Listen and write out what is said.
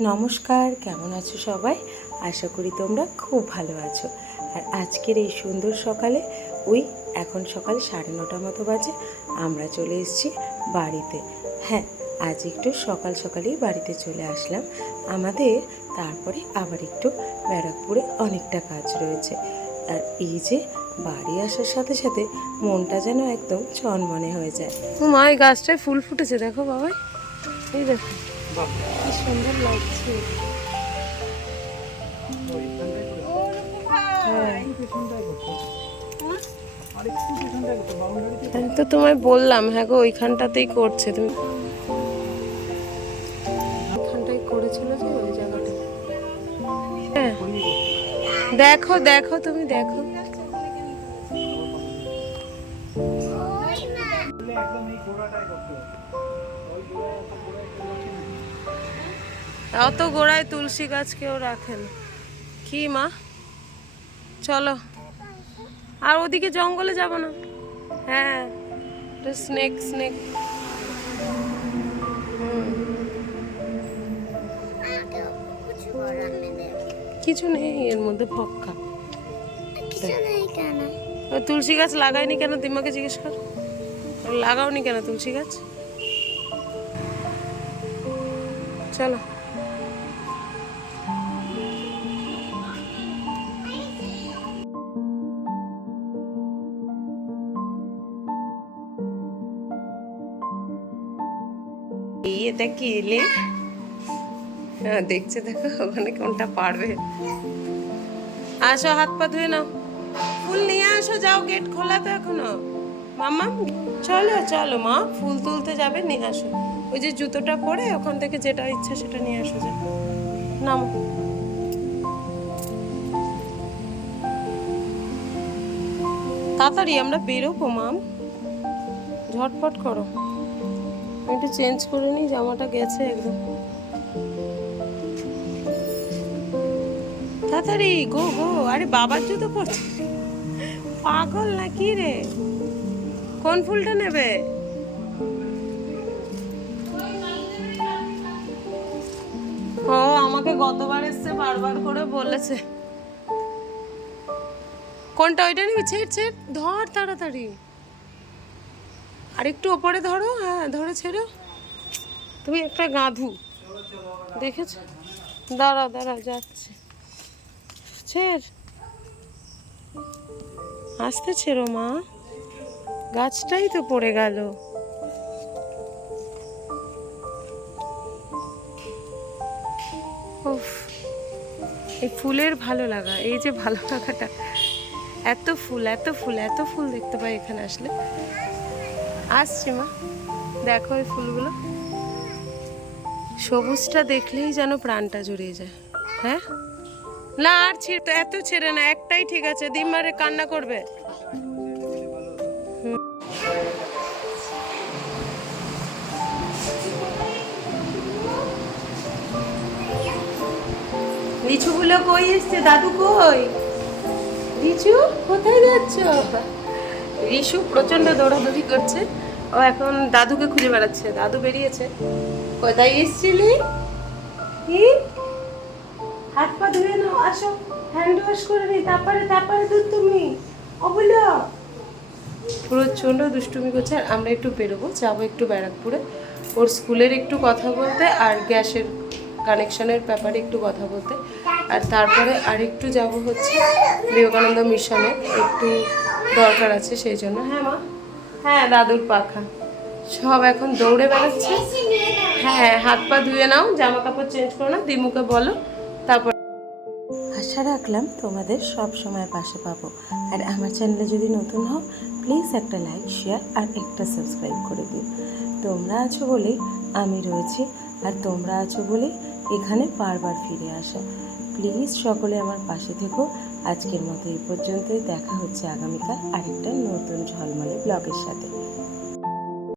নমস্কার, কেমন আছো সবাই? আশা করি তোমরা খুব ভালো আছো। আর আজকের এই সুন্দর সকালে এখন সকাল 9:30 মতো বাজে, আমরা চলে এসেছি বাড়িতে। হ্যাঁ, আজ একটু সকাল সকালেই বাড়িতে চলে আসলাম আমাদের। তারপরে আবার একটু ব্যারাকপুরে অনেকটা কাজ রয়েছে। আর এই যে বাড়ি আসার সাথে সাথে মনটা যেন একদম চনমনে হয়ে যায়। মা, এই গাছটায় ফুল ফুটেছে, দেখো বাবা, এই দেখো কি সুন্দর লাগছে। হ্যাঁ, তো তোমায় বললাম, হ্যাঁ গো, ওইখানটাতেই করছে। তুমি ওইখানটাই করেছিল যে ওই জায়গাটা। হ্যাঁ, দেখো দেখো, তুমি দেখো। অত গোড়ায় তুলসী গাছ কেউ রাখেন কি মা? চলো, আর ওদিকে জঙ্গলে যাব না। হ্যাঁ, স্নেক স্নেক। কিছু নেই এর মধ্যে, ফক্কা। তুলসী গাছ লাগাইনি কেন? দিমাকে জিজ্ঞেস কর, লাগাওনি কেন তুলসী গাছ? চলো, এটা কি এলে? হ্যাঁ, দেখছে, দেখো ওখানে কোনটা পারবে। আসো, হাত পা ধুয়ে নাও, ফুল নিয়ে আসো, যাও, গেট খোলা তো এখনো। মামা, চলো চলো মা, ফুল তুলতে যাবে, নিয়ে আসো। ওই যে জুতোটা পরে ওখান থেকে যেটা ইচ্ছা সেটা নিয়ে আসো, যা, নামো। তাড়াতাড়ি আমরা বেরোবো মাম, ঝটপট করো। একটু চেঞ্জ করে নিই, জামাটা গেছে একদম। তাড়াতাড়ি গো গো। আরে বাবার জুতো পড়ছে, পাগল না কি রে? কোন ফুলটা নেবে? ও আমাকে গতবার এসছে, বারবার করে বলেছে। কোনটা? ওইটা নিবি? ছেড় ছেড়, ধর তাড়াতাড়ি, আর একটু ওপরে ধরো। হ্যাঁ, ধরে ছেড়ো। তুমি একটা গাধু, দেখেছ? দাঁড়াও দাঁড়াও, যাচ্ছে। ছেড়, আস্তে ছেড়ো মা, গাছটাই তো পড়ে গেল। উফ, এই ফুলের ভালো লাগা, এই যে ভালো লাগাটা, এত ফুল এত ফুল এত ফুল দেখতে পাই এখানে আসলে। আসছি মা, দেখো এই ফুলগুলো, সবুজটা দেখলেই যেন প্রাণটা জুড়িয়ে যায়। হ্যাঁ, না আর ছিঁড়তে, এত ছেড়ে না, একটাই ঠিক আছে, দিমারে কান্না করবে। লিচুগুলো কই এসছে? দাদু কই? রিচু, কোথায় যাচ্ছ? রিশু প্রচন্ড দৌড়াদৌড়ি করছে, ও এখন দাদুকে খুঁজে বেড়াচ্ছে। দাদু বেরিয়েছে। কোথায় এসেছিলি? কি? হাত পা ধুয়ে নাও, আসো, হ্যান্ড ওয়াশ করে নি, তারপরে তারপরে দুধ। তুমি ওগুলো প্রচন্ড দুষ্টুমি করছে। আর আমরা একটু বেরোবো, যাবো একটু ব্যারাকপুরে, ওর স্কুলের একটু কথা বলতে, আর গ্যাসের কানেকশনের ব্যাপারে একটু কথা বলতে। আর তারপরে আরেকটু যাব হচ্ছে বিবেকানন্দ মিশনে, একটু দরকার আছে সেই জন্য। হ্যাঁ মা, হ্যাঁ দাদুর পাখা সব এখন দৌড়ে বেড়াচ্ছে। হ্যাঁ, হাত পা ধুয়ে নাও, জামা কাপড় চেঞ্জ করো না, দিমুকে বলো, তারপর। আশা রাখলাম তোমাদের সব সময় পাশে পাবো। আর আমার চ্যানেলে যদি নতুন হও, প্লিজ একটা লাইক, শেয়ার আর একটা সাবস্ক্রাইব করে দিও। তোমরা আছো বলেই আমি রয়েছি, আর তোমরা আছো বলেই এখানে বারবার ফিরে আসা। প্লিজ সকলে আমার পাশে থেকো। আজকের মতো এই পর্যন্তই, দেখা হচ্ছে আগামীকাল আরেকটা নতুন ঝলমলে ব্লগের সাথে।